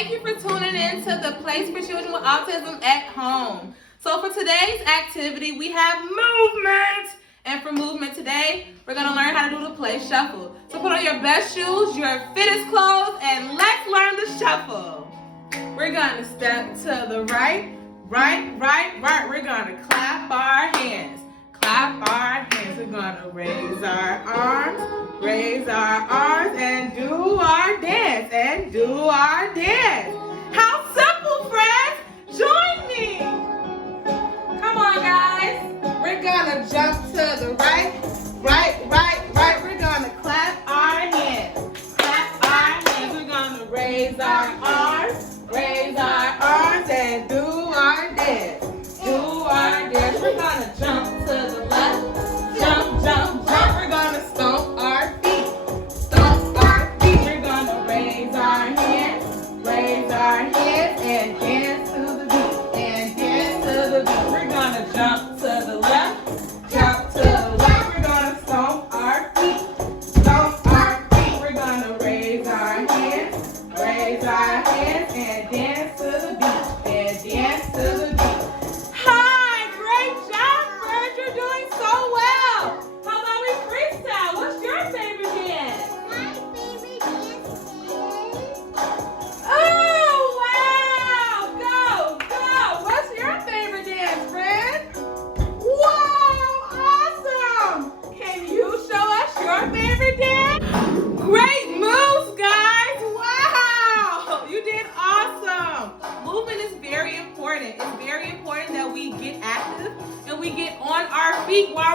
thank you for tuning in to the Place for Children with Autism at Home. So for today's activity, we have movement. And for movement today, we're going to learn how to do the play shuffle. So put on your best shoes, your fittest clothes, and let's learn the shuffle. We're going to step to the right, right, right, right. We're going to clap our hands. Clap our hands. We're going to raise our arms, and do our dance, How simple, friends. Join me. Come on, guys. We're going to jump to the right, right, right, right. We're going to clap our hands. Clap our hands. We're going to raise our arms, and do our dance. We're going to jump to the left. Jump, jump, jump. We're going to stomp our feet. We're going to raise our hands, and dance to the beat, We're going to jump to the left. We're going to stomp our feet. We're going to raise our hands, and dance to the beat, Hi, great job, friends. You're doing so well. How about we freestyle? What's your favorite dance? My favorite dance is... Oh, wow. Go. What's your favorite dance, friend? Wow, awesome. Can you show us your favorite dance? Great moves, guys. Wow, you did awesome. Movement is very important. It's very important that we get active and we get on our feet while